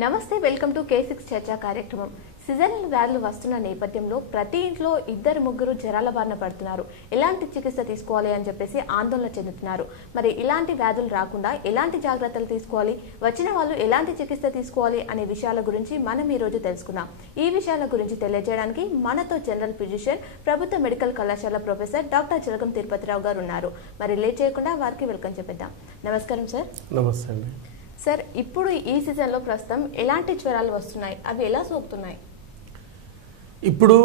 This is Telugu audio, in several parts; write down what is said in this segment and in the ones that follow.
నమస్తే, వెల్కమ్ టు K6 చర్చా కార్యక్రమం. సీజనల్ వ్యాధులు వస్తున్న నేపథ్యంలో ప్రతి ఇంట్లో ఇద్దరు ముగ్గురు జ్వరాల బారిన పడుతున్నారు. ఎలాంటి చికిత్స తీసుకోవాలి అని చెప్పేసి ఆందోళన చెందుతున్నారు. మరి ఇలాంటి వ్యాధులు రాకుండా ఎలాంటి జాగ్రత్తలు తీసుకోవాలి, వచ్చిన వాళ్ళు ఎలాంటి చికిత్స తీసుకోవాలి అనే విషయాల గురించి మనం ఈ రోజు తెలుసుకుందాం. ఈ విషయాల గురించి తెలియజేయడానికి మనతో జనరల్ ఫిజిషియన్, ప్రభుత్వ మెడికల్ కళాశాల ప్రొఫెసర్ డాక్టర్ చిలకం తిరుపతిరావు గారు ఉన్నారు. మరి లేట్ చేయకుండా వారికి వెల్కమ్ చెప్పేద్దాం. నమస్కారం సార్. నమస్తే అండి. సార్, ఇప్పుడు ఈ సీజన్లో ప్రస్తుతం ఎలాంటి జ్వరాలు వస్తున్నాయి, అవి ఎలా సోకుతున్నాయి? ఇప్పుడు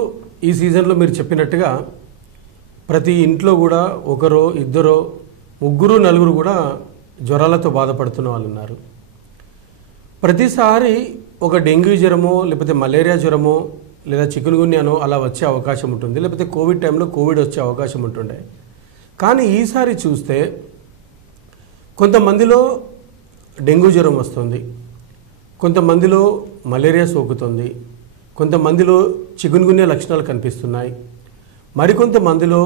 ఈ సీజన్లో మీరు చెప్పినట్టుగా ప్రతి ఇంట్లో కూడా ఒకరో ఇద్దరో ముగ్గురు నలుగురు కూడా జ్వరాలతో బాధపడుతున్న వాళ్ళు ఉన్నారు. ప్రతిసారి ఒక డెంగ్యూ జ్వరమో లేకపోతే మలేరియా జ్వరమో లేదా చికున్గున్యానో అలా వచ్చే అవకాశం ఉంటుంది, లేకపోతే కోవిడ్ టైంలో కోవిడ్ వచ్చే అవకాశం ఉంటుండే. కానీ ఈసారి చూస్తే కొంతమందిలో డెంగ్యూ జ్వరం వస్తుంది, కొంతమందిలో మలేరియా సోకుతుంది, కొంతమందిలో చికున్గున్యా లక్షణాలు కనిపిస్తున్నాయి, మరికొంతమందిలో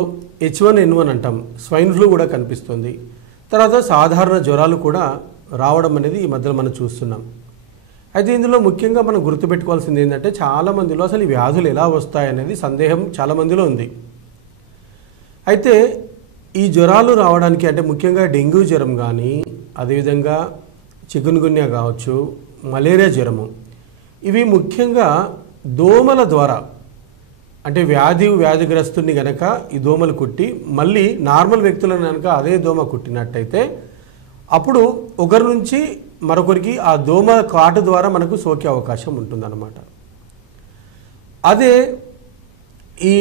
H1N1 అంటాం స్వైన్ ఫ్లూ కూడా కనిపిస్తుంది. తర్వాత సాధారణ జ్వరాలు కూడా రావడం అనేది ఈ మధ్యలో మనం చూస్తున్నాం. అయితే ఇందులో ముఖ్యంగా మనం గుర్తుపెట్టుకోవాల్సింది ఏంటంటే చాలామందిలో అసలు ఈ వ్యాధులు ఎలా వస్తాయనేది సందేహం చాలామందిలో ఉంది. అయితే ఈ జ్వరాలు రావడానికి అంటే ముఖ్యంగా డెంగ్యూ జ్వరం కానీ, అదేవిధంగా చికున్గున్యా కావచ్చు, మలేరియా జ్వరము, ఇవి ముఖ్యంగా దోమల ద్వారా అంటే వ్యాధిగ్రస్తుని కనుక ఈ దోమలు కుట్టి మళ్ళీ నార్మల్ వ్యక్తులను కనుక అదే దోమ కుట్టినట్టయితే అప్పుడు ఒకరి నుంచి మరొకరికి ఆ దోమ కాటు ద్వారా మనకు సోకే అవకాశం ఉంటుందన్నమాట. అదే ఈ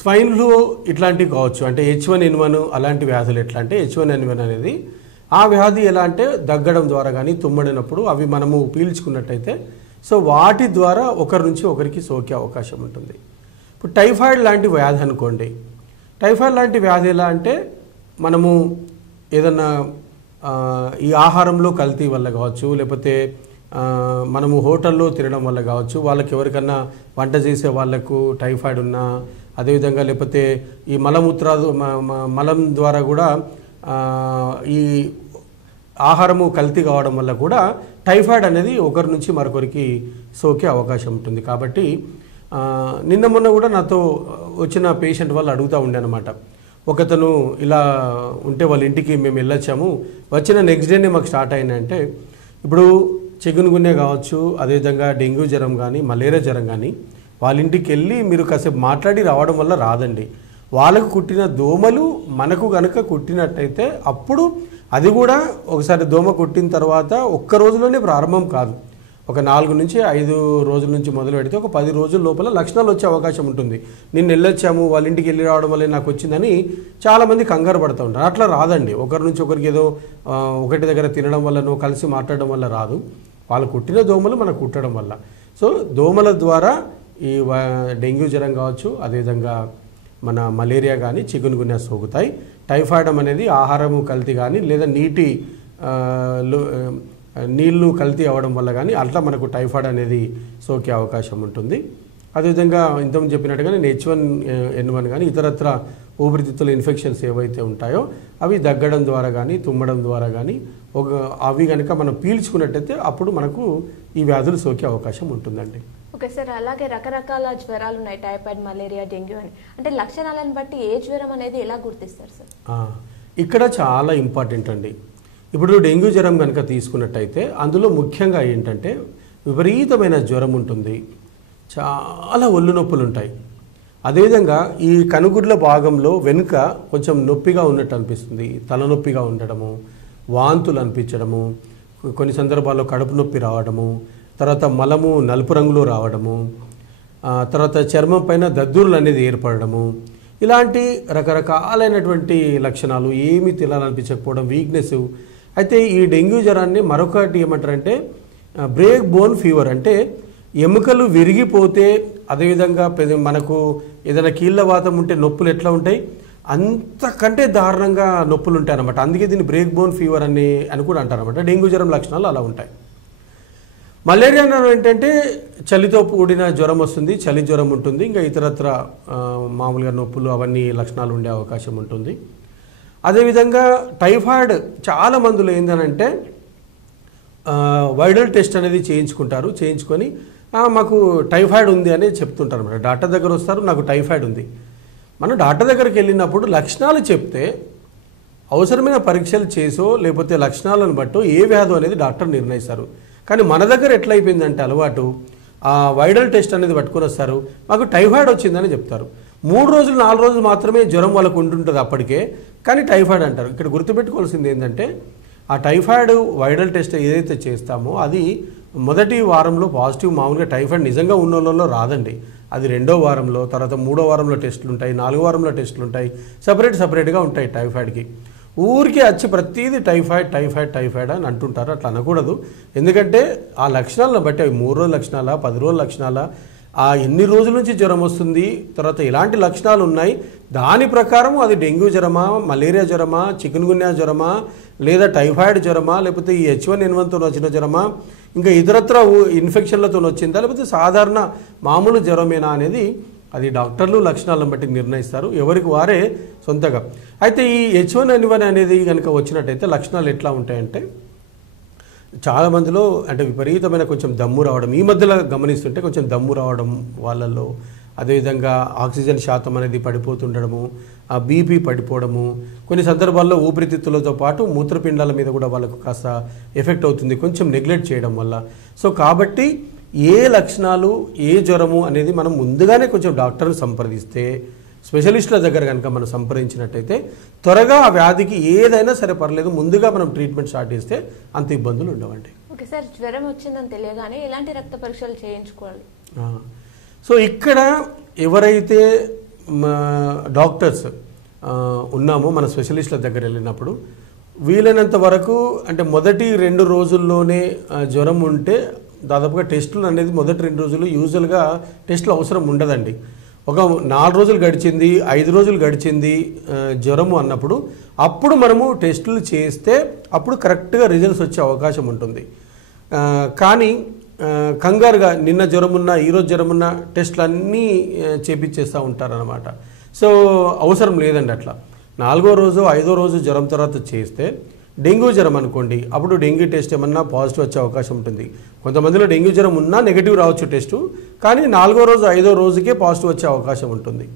స్వైన్ ఫ్లూ ఇట్లాంటివి కావచ్చు, అంటే H1N1 అలాంటి వ్యాధులు ఎట్లా అంటే H1N1 అనేది ఆ వ్యాధి ఎలా అంటే దగ్గడం ద్వారా కానీ తుమ్మడినప్పుడు అవి మనము పీల్చుకున్నట్టయితే సో వాటి ద్వారా ఒకరి నుంచి ఒకరికి సోకే అవకాశం ఉంటుంది. ఇప్పుడు టైఫాయిడ్ లాంటి వ్యాధి అనుకోండి, టైఫాయిడ్ లాంటి వ్యాధి ఎలా అంటే మనము ఏదన్నా ఈ ఆహారంలో కల్తీ వల్ల కావచ్చు, లేకపోతే మనము హోటల్లో తినడం వల్ల కావచ్చు, వాళ్ళకి ఎవరికన్నా వంట చేసే వాళ్ళకు టైఫాయిడ్ ఉన్నా, అదేవిధంగా లేకపోతే ఈ మలం ద్వారా కూడా ఈ ఆహారము కల్తీ కావడం వల్ల కూడా టైఫాయిడ్ అనేది ఒకరి నుంచి మరొకరికి సోకే అవకాశం ఉంటుంది. కాబట్టి నిన్న మొన్న కూడా నాతో వచ్చిన పేషెంట్ వాళ్ళు అడుగుతూ ఉండే అనమాట. ఒకతను ఇలా ఉంటే వాళ్ళ ఇంటికి మేము వెళ్ళొచ్చాము, వచ్చిన నెక్స్ట్ డేనే మాకు స్టార్ట్ అయిందంటే ఇప్పుడు చికున్గున్యా కావచ్చు, అదేవిధంగా డెంగ్యూ జ్వరం కానీ మలేరియా జ్వరం కానీ వాళ్ళ ఇంటికి వెళ్ళి మీరు కాసేపు మాట్లాడి రావడం వల్ల రాదండి. వాళ్ళకు కుట్టిన దోమలు మనకు కనుక కుట్టినట్టయితే అప్పుడు అది కూడా ఒకసారి దోమ కుట్టిన తర్వాత ఒక్క రోజులోనే ప్రారంభం కాదు, ఒక 4 నుంచి 5 రోజుల నుంచి మొదలు పెడితే ఒక 10 రోజుల లోపల లక్షణాలు వచ్చే అవకాశం ఉంటుంది. నిన్ను వెళ్ళొచ్చాము వాళ్ళ ఇంటికి వెళ్ళి రావడం వల్ల నాకు వచ్చిందని చాలామంది కంగారు పడుతూ ఉంటారు. అట్లా రాదండి. ఒకరి నుంచి ఒకరికి ఏదో ఒకటి దగ్గర తినడం వల్లనో కలిసి మాట్లాడడం వల్ల రాదు, వాళ్ళు కుట్టిన దోమలు మనకు కుట్టడం వల్ల. సో దోమల ద్వారా ఈ డెంగ్యూ జ్వరం కావచ్చు, అదేవిధంగా మన మలేరియా కానీ చికున్గున్యా సోకుతాయి. టైఫాయిడ్ అనేది ఆహారము కల్తీ కానీ లేదా నీళ్లు కల్తీ అవ్వడం వల్ల కానీ అట్లా మనకు టైఫాయిడ్ అనేది సోకే అవకాశం ఉంటుంది. అదేవిధంగా ఇంతకుముందు చెప్పినట్టుగా నేను H1N1 కానీ ఇతరత్ర ఊపిరితిత్తుల ఇన్ఫెక్షన్స్ ఏవైతే ఉంటాయో అవి దగ్గడం ద్వారా కానీ తుమ్మడం ద్వారా కానీ అవి కనుక మనం పీల్చుకున్నట్టయితే అప్పుడు మనకు ఈ వ్యాధులు సోకే అవకాశం ఉంటుందండి. ఓకే సార్, అలాగే రకరకాల జ్వరాలు ఉన్నాయి, టైఫాయిడ్, మలేరియా, డెంగ్యూ అని. అంటే లక్షణాలను బట్టి ఏ జ్వరం అనేది ఎలా గుర్తిస్తారు సార్? ఇక్కడ చాలా ఇంపార్టెంట్ అండి. ఇప్పుడు డెంగ్యూ జ్వరం కనుక తీసుకున్నట్టయితే అందులో ముఖ్యంగా ఏంటంటే విపరీతమైన జ్వరం ఉంటుంది, చాలా ఒళ్ళు నొప్పులు ఉంటాయి. అదేవిధంగా ఈ కనుగుడ్ల భాగంలో వెనుక కొంచెం నొప్పిగా ఉన్నట్టు అనిపిస్తుంది, తలనొప్పిగా ఉండడము, వాంతులు అనిపించడము, కొన్ని సందర్భాల్లో కడుపు నొప్పి రావడము, తర్వాత మలము నలుపు రంగులో రావడము, తర్వాత చర్మం పైన దద్దుర్లు అనేది ఏర్పడము, ఇలాంటి రకరకాలైనటువంటి లక్షణాలు, ఏమీ తినాలనిపించకపోవడం, వీక్నెస్. అయితే ఈ డెంగ్యూ జ్వరాన్ని మరొకటి ఏమంటారంటే బ్రేక్ బోన్ ఫీవర్, అంటే ఎముకలు విరిగిపోతే అదేవిధంగా మనకు ఏదైనా కీళ్ళవాతం ఉంటే నొప్పులు ఎట్లా ఉంటాయి అంతకంటే దారుణంగా నొప్పులు ఉంటాయి అన్నమాట. అందుకే దీన్ని బ్రేక్ బోన్ ఫీవర్ అని కూడా అంటారన్నమాట. డెంగ్యూ జ్వరం లక్షణాలు అలా ఉంటాయి. మలేరియా ఏంటంటే చలితో కూడిన జ్వరం వస్తుంది, చలి జ్వరం ఉంటుంది, ఇంకా ఇతరత్ర మామూలుగా నొప్పులు అవన్నీ లక్షణాలు ఉండే అవకాశం ఉంటుంది. అదేవిధంగా టైఫాయిడ్ చాలా మందిలో ఏంటంటే వైరల్ టెస్ట్ అనేది చేయించుకొని మాకు టైఫాయిడ్ ఉంది అని చెప్తుంటారు అన్నమాట. డాక్టర్ దగ్గర వస్తారు, నాకు టైఫాయిడ్ ఉంది. మనం డాక్టర్ దగ్గరికి వెళ్ళినప్పుడు లక్షణాలు చెప్తే అవసరమైన పరీక్షలు చేసో లేకపోతే లక్షణాలను బట్టో ఏ వ్యాధి అనేది డాక్టర్ నిర్ణయిస్తారు. కానీ మన దగ్గర ఎట్లయిపోయిందంటే అలవాటు, వైరల్ టెస్ట్ అనేది పట్టుకొని వస్తారు, మాకు టైఫాయిడ్ వచ్చిందని చెప్తారు. 3 రోజులు 4 రోజులు మాత్రమే జ్వరం వాళ్ళకు ఉంటుంటుంది అప్పటికే, కానీ టైఫాయిడ్ అంటారు. ఇక్కడ గుర్తుపెట్టుకోవాల్సింది ఏంటంటే ఆ టైఫాయిడ్ వైరల్ టెస్ట్ ఏదైతే చేస్తామో అది మొదటి వారంలో పాజిటివ్, మామూలుగా టైఫాయిడ్ నిజంగా ఉన్న వాళ్ళలో రాదండి. అది 2వ వారంలో, తర్వాత 3వ వారంలో టెస్టులు ఉంటాయి, 4వ వారంలో టెస్టులు ఉంటాయి, సపరేట్గా ఉంటాయి టైఫాయిడ్కి. ఊరికే వచ్చి ప్రతిదీ టైఫాయిడ్ అని అంటుంటారు. అట్లా అనకూడదు. ఎందుకంటే ఆ లక్షణాలను బట్టి అవి 3 రోజుల లక్షణాల, 10 రోజుల లక్షణాల, ఎన్ని రోజుల నుంచి జ్వరం వస్తుంది, తర్వాత ఎలాంటి లక్షణాలు ఉన్నాయి, దాని ప్రకారం అది డెంగ్యూ జ్వరమా, మలేరియా జ్వరమా, చికున్గున్యా జ్వరమా, లేదా టైఫాయిడ్ జ్వరమా, లేకపోతే ఈ H1N1తో వచ్చిన జ్వరమా, ఇంకా ఇతరత్ర ఇన్ఫెక్షన్లతో వచ్చిందా, లేకపోతే సాధారణ మామూలు జ్వరమేనా అనేది అది డాక్టర్లు లక్షణాలను బట్టి నిర్ణయిస్తారు, ఎవరికి వారే సొంతగా. అయితే ఈ H1N1 అనేది కనుక వచ్చినట్టయితే లక్షణాలు ఎట్లా ఉంటాయంటే చాలామందిలో అంటే విపరీతమైన కొంచెం దమ్ము రావడం, ఈ మధ్యలో గమనిస్తుంటే కొంచెం దమ్ము రావడం వాళ్ళల్లో, అదేవిధంగా ఆక్సిజన్ శాతం అనేది పడిపోతుండడము, ఆ బీపీ పడిపోవడము, కొన్ని సందర్భాల్లో ఊపిరితిత్తులతో పాటు మూత్రపిండాల మీద కూడా వాళ్ళకు కాస్త ఎఫెక్ట్ అవుతుంది కొంచెం నెగ్లెక్ట్ చేయడం వల్ల. సో కాబట్టి ఏ లక్షణాలు, ఏ జ్వరము అనేది మనం ముందుగానే కొంచెం డాక్టర్ని సంప్రదిస్తే, స్పెషలిస్టుల దగ్గర కనుక మనం సంప్రదించినట్టయితే త్వరగా ఆ వ్యాధికి ఏదైనా సరే పర్లేదు, ముందుగా మనం ట్రీట్మెంట్ స్టార్ట్ చేస్తే అంత ఇబ్బందులు ఉండవండి. ఓకే సార్, జ్వరం వచ్చిందని తెలియగానే ఎలాంటి రక్త పరీక్షలు చేయించుకోవాలి? సో ఇక్కడ ఎవరైతే డాక్టర్స్ ఉన్నామో మన స్పెషలిస్టుల దగ్గర వెళ్ళినప్పుడు వీలైనంత వరకు అంటే మొదటి 2 రోజుల్లోనే జ్వరం ఉంటే దాదాపుగా టెస్టులు అనేది మొదటి 2 రోజులు యూజువల్గా టెస్టులు అవసరం ఉండదండి. ఒక 4 రోజులు గడిచింది, 5 రోజులు గడిచింది జ్వరము అన్నప్పుడు అప్పుడు మనము టెస్టులు చేస్తే అప్పుడు కరెక్ట్గా రిజల్ట్స్ వచ్చే అవకాశం ఉంటుంది. కానీ కంగారుగా నిన్న జ్వరమున్నా ఈరోజు జ్వరమున్నా టెస్టులు అన్నీ చేపించేస్తూ ఉంటారనమాట. సో అవసరం లేదండి అట్లా. 4వ రోజు 5వ రోజు జ్వరం తర్వాత చేస్తే డెంగ్యూ జ్వరం అనుకోండి, అప్పుడు డెంగ్యూ టెస్ట్ ఏమన్నా పాజిటివ్ వచ్చే అవకాశం ఉంటుంది. కొంతమందిలో డెంగ్యూ జ్వరం ఉన్నా నెగిటివ్ రావచ్చు టెస్టు, కానీ 4వ రోజు 5వ రోజుకే పాజిటివ్ వచ్చే అవకాశం ఉంటుంది.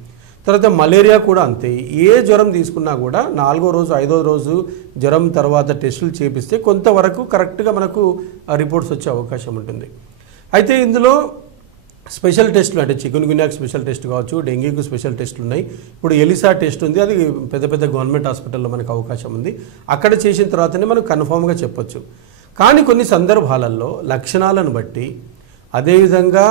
తర్వాత మలేరియా కూడా అంతే. ఏ జ్వరం తీసుకున్నా కూడా 4వ రోజు 5వ రోజు జ్వరం తర్వాత టెస్టులు చేపిస్తే కొంతవరకు కరెక్ట్గా మనకు రిపోర్ట్స్ వచ్చే అవకాశం ఉంటుంది. అయితే ఇందులో స్పెషల్ టెస్టులు అంటే చికున్గున్యాకు స్పెషల్ టెస్ట్ కావచ్చు, డెంగ్యూకు స్పెషల్ టెస్టులు ఉన్నాయి. ఇప్పుడు ఎలిసా టెస్ట్ ఉంది, అది పెద్ద గవర్నమెంట్ హాస్పిటల్లో మనకు అవకాశం ఉంది. అక్కడ చేసిన తర్వాతనే మనం కన్ఫామ్గా చెప్పొచ్చు. కానీ కొన్ని సందర్భాలలో లక్షణాలను బట్టి, అదేవిధంగా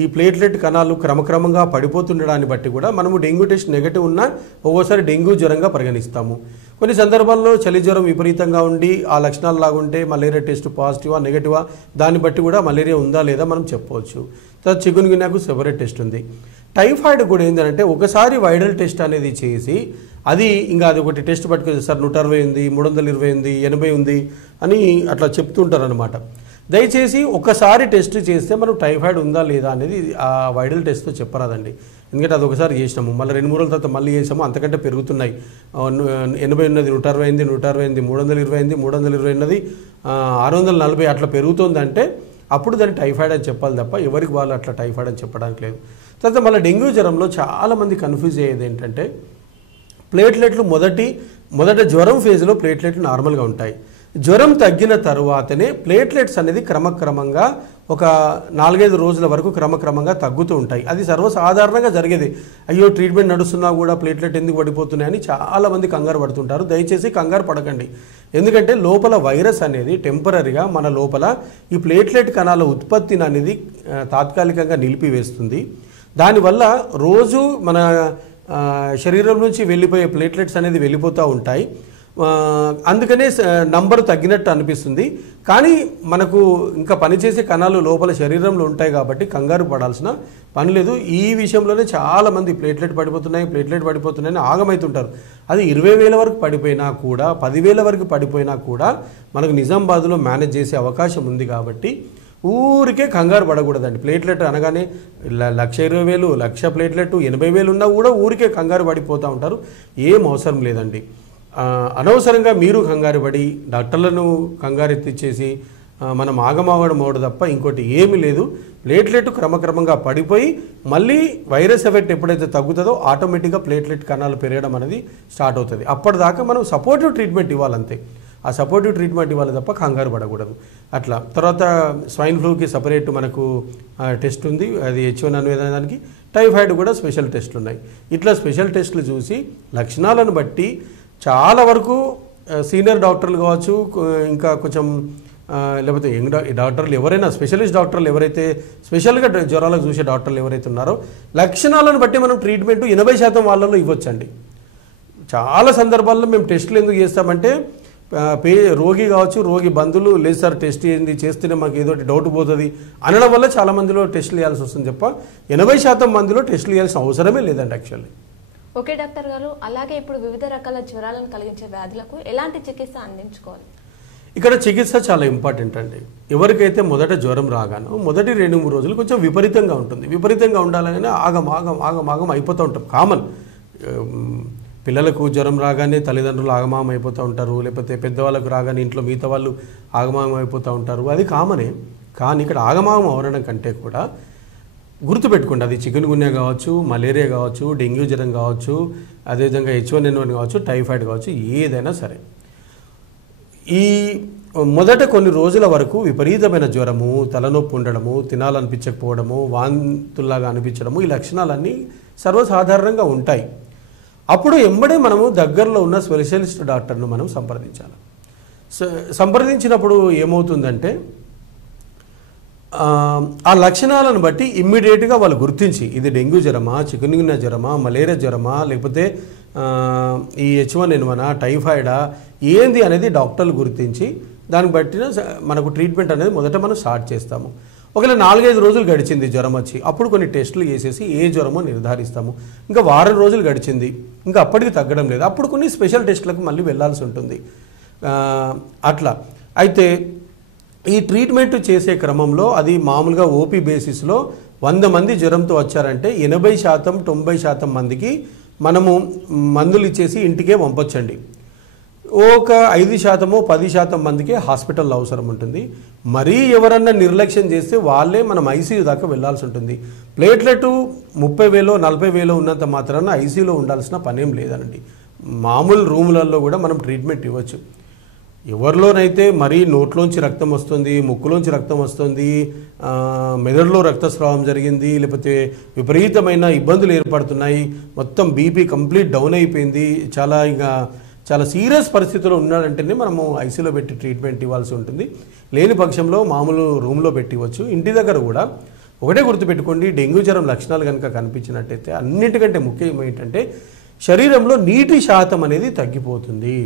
ఈ ప్లేట్లెట్ కణాలు క్రమక్రమంగా పడిపోతుండడాన్ని బట్టి కూడా మనము డెంగ్యూ టెస్ట్ నెగటివ్ ఉన్నా ఒక్కోసారి డెంగ్యూ జ్వరంగా పరిగణిస్తాము. కొన్ని సందర్భాల్లో చలి జ్వరం విపరీతంగా ఉండి ఆ లక్షణాలు లాగుంటే మలేరియా టెస్ట్ పాజిటివా నెగటివా దాన్ని బట్టి కూడా మలేరియా ఉందా లేదా మనం చెప్పవచ్చు. తర్వాత చికున్గున్యాకు సెపరేట్ టెస్ట్ ఉంది. టైఫాయిడ్ కూడా ఏంటంటే ఒకసారి వైరల్ టెస్ట్ అనేది చేసి అది ఇంకా అది ఒకటి టెస్ట్ పట్టుకొని సార్ 160 ఉంది, 320 ఉంది, 80 ఉంది అని అట్లా చెప్తుంటారు అనమాట. దయచేసి ఒకసారి టెస్ట్ చేస్తే మనం టైఫాయిడ్ ఉందా లేదా అనేది ఆ వైరల్ టెస్ట్తో చెప్పరాదండి. ఎందుకంటే అది ఒకసారి చేసినాము, మళ్ళీ 2-3 రోజుల తర్వాత మళ్ళీ చేసాము, అంతకంటే పెరుగుతున్నాయి. 80 ఉన్నది, 160 అయింది, 120 అయింది, 320 అయింది, 320 ఉన్నది, 640 అట్లా పెరుగుతుందంటే అప్పుడు దాన్ని టైఫాయిడ్ అని చెప్పాలి తప్ప ఎవరికి వాళ్ళు అట్లా టైఫాయిడ్ అని చెప్పడానికి లేదు. తర్వాత మళ్ళీ డెంగ్యూ జ్వరంలో చాలామంది కన్ఫ్యూజ్ అయ్యేది ఏంటంటే ప్లేట్లెట్లు మొదట జ్వరం ఫేజ్లో ప్లేట్లెట్లు నార్మల్గా ఉంటాయి. జ్వరం తగ్గిన తరువాతనే ప్లేట్లెట్స్ అనేది క్రమక్రమంగా ఒక 4-5 రోజుల వరకు క్రమక్రమంగా తగ్గుతూ ఉంటాయి. అది సర్వసాధారణంగా జరిగేది. అయ్యో ట్రీట్మెంట్ నడుస్తున్నా కూడా ప్లేట్లెట్ ఎందుకు పడిపోతున్నాయని చాలామంది కంగారు పడుతుంటారు. దయచేసి కంగారు పడకండి. ఎందుకంటే లోపల వైరస్ అనేది టెంపరీగా మన లోపల ఈ ప్లేట్లెట్ కణాల ఉత్పత్తిని అనేది తాత్కాలికంగా నిలిపివేస్తుంది. దానివల్ల రోజు మన శరీరం నుంచి వెళ్ళిపోయే ప్లేట్లెట్స్ అనేది వెళ్ళిపోతూ ఉంటాయి. అందుకనే నంబర్ తగ్గినట్టు అనిపిస్తుంది. కానీ మనకు ఇంకా పనిచేసే కణాలు లోపల శరీరంలో ఉంటాయి కాబట్టి కంగారు పడాల్సిన పని లేదు. ఈ విషయంలోనే చాలామంది ప్లేట్లెట్ పడిపోతున్నాయని ఆగమవుతుంటారు. అది 20,000 వరకు పడిపోయినా కూడా 10,000 వరకు పడిపోయినా కూడా మనకు నిజామాబాద్లో మేనేజ్ చేసే అవకాశం ఉంది. కాబట్టి ఊరికే కంగారు పడకూడదండి. ప్లేట్లెట్ అనగానే 1,20,000 1,00,000 ప్లేట్లెట్ 80,000 ఉన్నా కూడా ఊరికే కంగారు పడిపోతూ ఉంటారు. ఏం అవసరం లేదండి. అనవసరంగా మీరు కంగారు పడి డాక్టర్లను కంగారెత్తిచ్చేసి మనం ఆగమాగడం అవడం తప్ప ఇంకోటి ఏమీ లేదు. ప్లేట్లెట్ క్రమక్రమంగా పడిపోయి మళ్ళీ వైరస్ ఎఫెక్ట్ ఎప్పుడైతే తగ్గుతుందో ఆటోమేటిక్గా ప్లేట్లెట్ కణాలు పెరగడం అనేది స్టార్ట్ అవుతుంది. అప్పటిదాకా మనం సపోర్టివ్ ట్రీట్మెంట్ ఇవ్వాలంతే. ఆ సపోర్టివ్ ట్రీట్మెంట్ ఇవ్వాలి తప్ప కంగారు పడకూడదు. అట్లా తర్వాత స్వైన్ ఫ్లూకి సపరేట్ మనకు టెస్ట్ ఉంది, అది H1N1 దానికి. టైఫాయిడ్ కూడా స్పెషల్ టెస్టులు ఉన్నాయి. ఇట్లా స్పెషల్ టెస్టులు చూసి లక్షణాలను బట్టి చాలా వరకు సీనియర్ డాక్టర్లు కావచ్చు, ఇంకా కొంచెం లేకపోతే యంగ్ డాక్టర్లు ఎవరైనా, స్పెషలిస్ట్ డాక్టర్లు ఎవరైతే స్పెషల్గా జ్వరాలకు చూసే డాక్టర్లు ఎవరైతే ఉన్నారో లక్షణాలను బట్టి మనం ట్రీట్మెంట్ 80% వాళ్ళలో ఇవ్వచ్చండి. చాలా సందర్భాల్లో మేము టెస్టులు ఎందుకు చేస్తామంటే రోగి కావచ్చు, రోగి బంధువులు లేదు సార్ టెస్ట్ చేస్తేనే మాకు ఏదో డౌట్ పోతుంది అనడం వల్ల చాలా మందిలో టెస్టులు చేయాల్సి వస్తుంది తప్ప 80% మందిలో టెస్టులు చేయాల్సిన అవసరమే లేదండి యాక్చువల్లీ. ఓకే డాక్టర్ గారు, అలాగే ఇప్పుడు వివిధ రకాల జ్వరాలను కలిగించే వ్యాధులకు ఎలాంటి చికిత్స అందించుకోవాలి? ఇక్కడ చికిత్స చాలా ఇంపార్టెంట్ అండి. ఎవరికైతే మొదట జ్వరం రాగానో మొదటి 2-3 రోజులు కొంచెం విపరీతంగా ఉంటుంది. విపరీతంగా ఉండాలని ఆగం అయిపోతూ ఉంటాం. కామన్. పిల్లలకు జ్వరం రాగానే తల్లిదండ్రులు ఆగమాగం అయిపోతూ ఉంటారు, లేకపోతే పెద్దవాళ్ళకు రాగానే ఇంట్లో మిగతా వాళ్ళు ఆగమాగం అయిపోతూ ఉంటారు. అది కామనే. కానీ ఇక్కడ ఆగమాగం అవడం కంటే కూడా గుర్తుపెట్టుకోండి, అది చికెన్ గున్యా కావచ్చు, మలేరియా కావచ్చు, డెంగ్యూ జ్వరం కావచ్చు, అదేవిధంగా H1N1 కావచ్చు, టైఫాయిడ్ కావచ్చు, ఏదైనా సరే ఈ మొదట కొన్ని రోజుల వరకు విపరీతమైన జ్వరము, తలనొప్పి ఉండడము, తినాలనిపించకపోవడము, వాంతుల్లాగా అనిపించడము, ఈ లక్షణాలన్నీ సర్వసాధారణంగా ఉంటాయి. అప్పుడు ఎంబడే మనము దగ్గరలో ఉన్న స్పెషలిస్ట్ డాక్టర్ను మనం సంప్రదించాలి. సంప్రదించినప్పుడు ఏమవుతుందంటే ఆ లక్షణాలను బట్టి ఇమ్మీడియట్గా వాళ్ళు గుర్తించి ఇది డెంగ్యూ జ్వరమా, చికెన్ గున్యా జ్వరమా, మలేరియా జ్వరమా, లేకపోతే ఈ H1N1 టైఫాయిడా ఏంది అనేది డాక్టర్లు గుర్తించి దానికి బట్టిన మనకు ట్రీట్మెంట్ అనేది మొదట మనం స్టార్ట్ చేస్తాము. ఒకవేళ 4-5 రోజులు గడిచింది జ్వరం వచ్చి, అప్పుడు కొన్ని టెస్టులు చేసేసి ఏ జ్వరమో నిర్ధారిస్తాము. ఇంకా వారం రోజులు గడిచింది, ఇంకా అప్పటికి తగ్గడం లేదు, అప్పుడు కొన్ని స్పెషల్ టెస్టులకు మళ్ళీ వెళ్ళాల్సి ఉంటుంది. అట్లా అయితే ఈ ట్రీట్మెంట్ చేసే క్రమంలో అది మామూలుగా ఓపీ బేసిస్లో 100 మంది జ్వరంతో వచ్చారంటే 80% 90% మందికి మనము మందులు ఇచ్చేసి ఇంటికే పంపొచ్చండి. ఒక 5% 10% మందికి హాస్పిటల్లో అవసరం ఉంటుంది. మరీ ఎవరన్నా నిర్లక్ష్యం చేస్తే వాళ్ళే మనం ఐసీయూ దాకా వెళ్లాల్సి ఉంటుంది. ప్లేట్లెట్ 30,000 40,000 ఉన్నంత మాత్రాన ఐసీయూలో ఉండాల్సిన పనేం లేదనండి. మామూలు రూములలో కూడా మనం ట్రీట్మెంట్ ఇవ్వచ్చు. ఎవరిలోనైతే మరీ నోట్లోంచి రక్తం వస్తుంది, ముక్కులోంచి రక్తం వస్తుంది, మెదడులో రక్తస్రావం జరిగింది, లేకపోతే విపరీతమైన ఇబ్బందులు ఏర్పడుతున్నాయి, మొత్తం బీపీ కంప్లీట్ డౌన్ అయిపోయింది, చాలా సీరియస్ పరిస్థితిలో ఉన్నాడంటేనే మనము ఐసీలో పెట్టి ట్రీట్మెంట్ ఇవ్వాల్సి ఉంటుంది. లేని పక్షంలో మామూలు రూమ్లో పెట్టివచ్చు. ఇంటి దగ్గర కూడా ఒకటే గుర్తుపెట్టుకోండి, డెంగ్యూ జ్వరం లక్షణాలు కనుక కనిపించినట్టయితే అన్నిటికంటే ముఖ్యం ఏంటంటే శరీరంలో నీటి శాతం అనేది తగ్గిపోతుంది.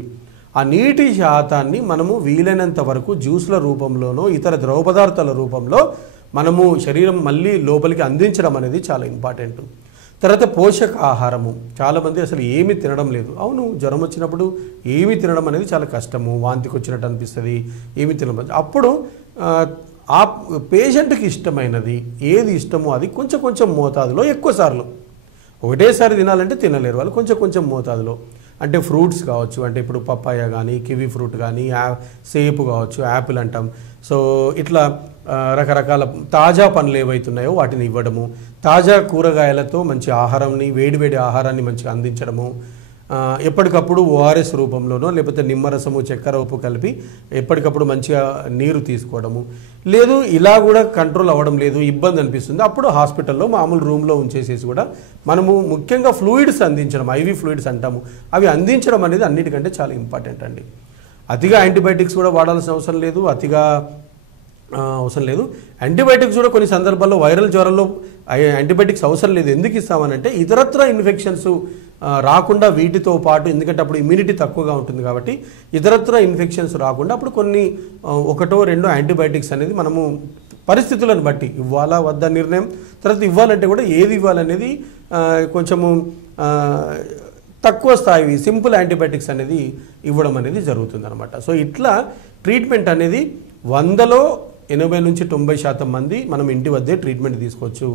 ఆ నీటి శాతాన్ని మనము వీలైనంత వరకు జ్యూస్ల రూపంలోనో ఇతర ద్రవ పదార్థాల రూపంలో మనము శరీరం మళ్ళీ లోపలికి అందించడం అనేది చాలా ఇంపార్టెంట్. తర్వాత పోషక ఆహారము. చాలామంది అసలు ఏమీ తినడం లేదు. అవును, జ్వరం వచ్చినప్పుడు ఏమీ తినడం అనేది చాలా కష్టము, వాంతికి వచ్చినట్టు అనిపిస్తుంది, ఏమీ తినడం. అప్పుడు ఆ పేషెంట్కి ఇష్టమైనది ఏది ఇష్టమో అది కొంచెం కొంచెం మోతాదులో, ఎక్కువసార్లు ఒకటేసారి తినాలంటే తినలేరు వాళ్ళు, కొంచెం కొంచెం మోతాదులో. అంటే ఫ్రూట్స్ కావచ్చు, అంటే ఇప్పుడు పప్పాయ కానీ, కివీ ఫ్రూట్ కానీ, సేపు కావచ్చు, యాపిల్ అంటాం. సో ఇట్లా రకరకాల తాజా పండ్లు ఏవైతున్నాయో వాటిని ఇవ్వడము, తాజా కూరగాయలతో మంచి ఆహారాన్ని, వేడివేడి ఆహారాన్ని మంచిగా అందించడము, ఎప్పటికప్పుడు ఓఆర్ఎస్ రూపంలోనో లేకపోతే నిమ్మరసము, చక్కెర, ఉప్పు కలిపి ఎప్పటికప్పుడు మంచిగా నీరు తీసుకోవడము. లేదు ఇలా కూడా కంట్రోల్ అవ్వడం లేదు, ఇబ్బంది అనిపిస్తుంది, అప్పుడు హాస్పిటల్లో మామూలు రూమ్లో ఉంచేసేసి కూడా మనము ముఖ్యంగా ఫ్లూయిడ్స్ అందించడం, ఐవీ ఫ్లూయిడ్స్ అంటాము, అవి అందించడం అనేది అన్నిటికంటే చాలా ఇంపార్టెంట్ అండి. అతిగా యాంటీబయాటిక్స్ కూడా వాడాల్సిన అవసరం లేదు, అతిగా అవసరం లేదు. యాంటీబయాటిక్స్ కూడా కొన్ని సందర్భాల్లో వైరల్ జ్వరంలో యాంటీబయాటిక్స్ అవసరం లేదు. ఎందుకు ఇస్తామనంటే ఇతరత్ర ఇన్ఫెక్షన్స్ రాకుండా వీటితో పాటు, ఎందుకంటే అప్పుడు ఇమ్యూనిటీ తక్కువగా ఉంటుంది కాబట్టి ఇతరత్ర ఇన్ఫెక్షన్స్ రాకుండా అప్పుడు కొన్ని 1-2 యాంటీబయాటిక్స్ అనేది మనము పరిస్థితులను బట్టి ఇవ్వాలా వద్ద నిర్ణయం. తర్వాత ఇవ్వాలంటే కూడా ఏది ఇవ్వాలనేది కొంచెము తక్కువ స్థాయి సింపుల్ యాంటీబయాటిక్స్ అనేది ఇవ్వడం అనేది జరుగుతుంది అనమాట. సో ఇట్లా ట్రీట్మెంట్ అనేది 100లో 80-90% మంది మనం ఇంటి వద్దే ట్రీట్మెంట్ తీసుకోవచ్చు.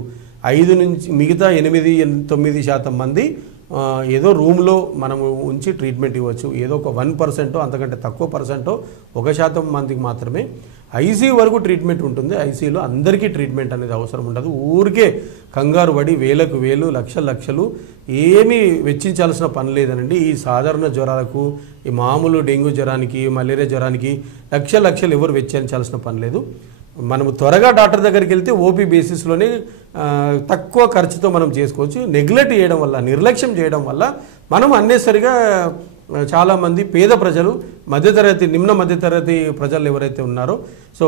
5 నుంచి మిగతా 8-9% మంది ఏదో రూమ్లో మనము ఉంచి ట్రీట్మెంట్ ఇవ్వచ్చు. ఏదో ఒక 1% అంతకంటే తక్కువ పర్సెంటో 1% మందికి మాత్రమే ఐసీయూ వరకు ట్రీట్మెంట్ ఉంటుంది. ఐసీయూలో అందరికీ ట్రీట్మెంట్ అనేది అవసరం ఉండదు. ఊరికే కంగారు పడి వేలకు వేలు లక్షలు ఏమీ వెచ్చించాల్సిన పని లేదనండి. ఈ సాధారణ జ్వరాలకు, ఈ మామూలు డెంగ్యూ జ్వరానికి, మలేరియా జ్వరానికి లక్షలు ఎవరు వెచ్చించాల్సిన పని లేదు. మనము త్వరగా డాక్టర్ దగ్గరికి వెళ్తే ఓపీ బేసిస్లోనే తక్కువ ఖర్చుతో మనం చేసుకోవచ్చు. నెగ్లెక్ట్ చేయడం వల్ల, నిర్లక్ష్యం చేయడం వల్ల మనం అన్నెసరిగా చాలామంది పేద ప్రజలు, మధ్యతరగతి, నిమ్న మధ్యతరగతి ప్రజలు ఎవరైతే ఉన్నారో, సో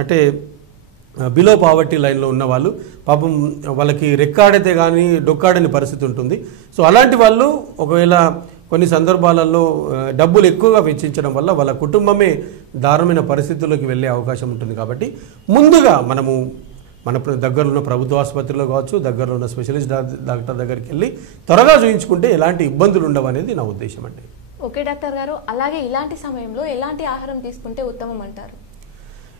అంటే బిలో పావర్టీ లైన్లో ఉన్న వాళ్ళు పాపం వాళ్ళకి రెక్కాడితే కానీ డొక్కాడని పరిస్థితి ఉంటుంది. సో అలాంటి వాళ్ళు ఒకవేళ కొన్ని సందర్భాలలో డబ్బులు ఎక్కువగా వెచ్చించడం వల్ల వాళ్ళ కుటుంబమే దారుణమైన పరిస్థితుల్లోకి వెళ్ళే అవకాశం ఉంటుంది. కాబట్టి ముందుగా మనము మన దగ్గరలో ఉన్న ప్రభుత్వ ఆసుపత్రిలో కావచ్చు, దగ్గరలో ఉన్న స్పెషలిస్ట్ డాక్టర్ దగ్గరికి వెళ్ళి త్వరగా చూయించుకుంటే ఎలాంటి ఇబ్బందులు ఉండవు అనేది నా ఉద్దేశం అండి. ఓకే డాక్టర్ గారు, అలాగే ఇలాంటి సమయంలో ఎలాంటి ఆహారం తీసుకుంటే ఉత్తమం అంటారు?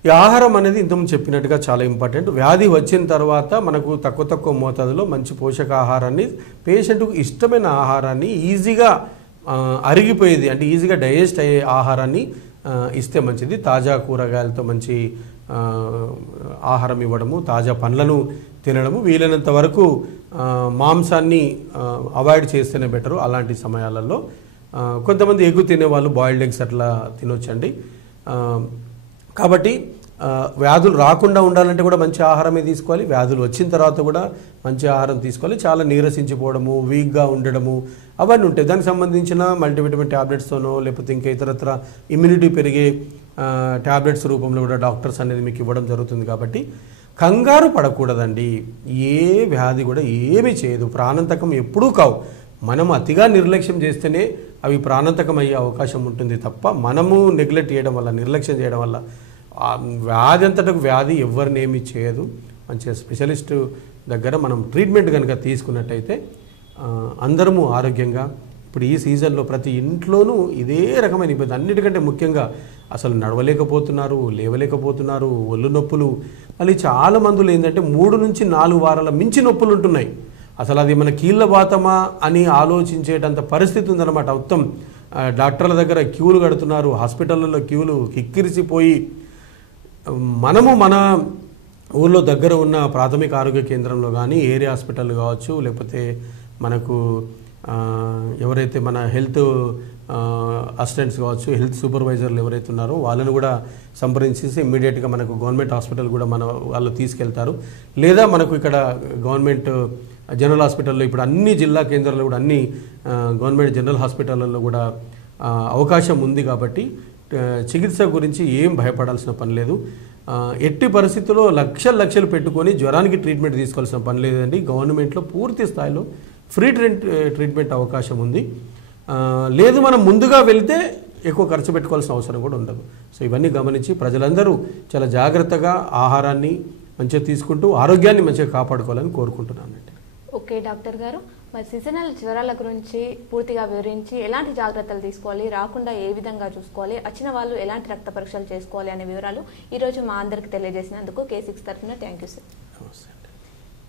ఈ ఆహారం అనేది ఇంతకుముందు చెప్పినట్టుగా చాలా ఇంపార్టెంట్. వ్యాధి వచ్చిన తర్వాత మనకు తక్కువ మోతాదులో మంచి పోషకాహారాన్ని, పేషెంట్కు ఇష్టమైన ఆహారాన్ని, ఈజీగా అరిగిపోయేది అంటే ఈజీగా డైజెస్ట్ అయ్యే ఆహారాన్ని ఇస్తే మంచిది. తాజా కూరగాయలతో మంచి ఆహారం ఇవ్వడము, తాజా పండ్లను తినడము, వీలైనంత వరకు మాంసాన్ని అవాయిడ్ చేస్తేనే బెటరు. అలాంటి సమయాలలో కొంతమంది ఎగ్గు తినేవాళ్ళు బాయిల్డ్ ఎగ్స్ అట్లా తినొచ్చండి. కాబట్టి వ్యాధులు రాకుండా ఉండాలంటే కూడా మంచి ఆహారమే తీసుకోవాలి. వ్యాధులు వచ్చిన తర్వాత కూడా మంచి ఆహారం తీసుకోవాలి. చాలా నీరసించిపోవడము, వీక్గా ఉండడము అవన్నీ ఉంటాయి. దానికి సంబంధించిన మల్టీవిటమిన్ ట్యాబ్లెట్స్తోనో లేకపోతే ఇంకా ఇతరత్ర ఇమ్యూనిటీ పెరిగే ట్యాబ్లెట్స్ రూపంలో కూడా డాక్టర్స్ అనేది మీకు ఇవ్వడం జరుగుతుంది. కాబట్టి కంగారు పడకూడదండి. ఏ వ్యాధి కూడా ఏమీ చేయదు, ప్రాణాంతకం ఎప్పుడూ కావు. మనం అతిగా నిర్లక్ష్యం చేస్తేనే అవి ప్రాణాంతకం అయ్యే అవకాశం ఉంటుంది తప్ప మనము నెగ్లెక్ట్ చేయడం వల్ల, నిర్లక్ష్యం చేయడం వల్ల వ్యాధి అంతటకు వ్యాధి ఎవరిని ఏమీ చేయదు. మంచిగా స్పెషలిస్ట్ దగ్గర మనం ట్రీట్మెంట్ కనుక తీసుకున్నట్టయితే అందరము ఆరోగ్యంగా, ఇప్పుడు ఈ సీజన్లో ప్రతి ఇంట్లోనూ ఇదే రకమైన ఇబ్బంది. అన్నిటికంటే ముఖ్యంగా అసలు నడవలేకపోతున్నారు, లేవలేకపోతున్నారు, ఒళ్ళు నొప్పులు. మళ్ళీ చాలా మందులు ఏంటంటే 3 నుంచి 4 వారాల మించి నొప్పులు ఉంటున్నాయి. అసలు అది మన కీళ్ళ బాతమా అని ఆలోచించేటంత పరిస్థితి ఉందన్నమాట. మొత్తం డాక్టర్ల దగ్గర క్యూలు కడుతున్నారు, హాస్పిటళ్ళలో క్యూలు కిక్కిరిసిపోయి. మనము మన ఊళ్ళో దగ్గర ఉన్న ప్రాథమిక ఆరోగ్య కేంద్రంలో కానీ, ఏరియా హాస్పిటల్ కావచ్చు, లేకపోతే మనకు ఎవరైతే మన హెల్త్ అసిస్టెంట్స్ కావచ్చు, హెల్త్ సూపర్వైజర్లు ఎవరైతే ఉన్నారో వాళ్ళను కూడా సంప్రదించేసి ఇమ్మీడియట్గా మనకు గవర్నమెంట్ హాస్పిటల్ కూడా మన వాళ్ళు తీసుకెళ్తారు. లేదా మనకు ఇక్కడ గవర్నమెంట్ జనరల్ హాస్పిటల్లో ఇప్పుడు అన్ని జిల్లా కేంద్రాల్లో కూడా అన్ని గవర్నమెంట్ జనరల్ హాస్పిటల్లో కూడా అవకాశం ఉంది. కాబట్టి చికిత్స గురించి ఏం భయపడాల్సిన పని లేదు. ఎట్టి పరిస్థితుల్లో లక్షలు పెట్టుకొని జ్వరానికి ట్రీట్మెంట్ తీసుకోవాల్సిన పని లేదండి. గవర్నమెంట్లో పూర్తి స్థాయిలో ఫ్రీ ట్రీట్మెంట్ అవకాశం ఉంది. లేదు మనం ముందుగా వెళ్తే ఎక్కువ ఖర్చు పెట్టుకోవాల్సిన అవసరం కూడా ఉండదు. సో ఇవన్నీ గమనించి ప్రజలందరూ చాలా జాగ్రత్తగా ఆహారాన్ని మంచిగా తీసుకుంటూ ఆరోగ్యాన్ని మంచిగా కాపాడుకోవాలని కోరుకుంటున్నానండి. ఓకే డాక్టర్ గారు, మరి సీజనల్ జ్వరాల గురించి పూర్తిగా వివరించి ఎలాంటి జాగ్రత్తలు తీసుకోవాలి, రాకుండా ఏ విధంగా చూసుకోవాలి, వచ్చిన వాళ్ళు ఎలాంటి రక్త పరీక్షలు చేసుకోవాలి అనే వివరాలు ఈరోజు మా అందరికి తెలియజేసినందుకు K6 తరఫున థ్యాంక్ యూ సార్.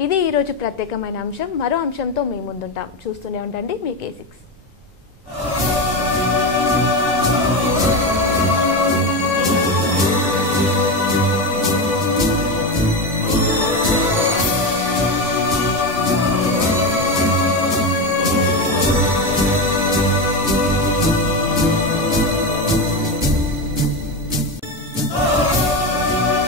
ఇది ఈరోజు ప్రత్యేకమైన అంశం. మరో అంశంతో మీ ముందుంటాం. చూస్తూనే ఉండండి మీ K6.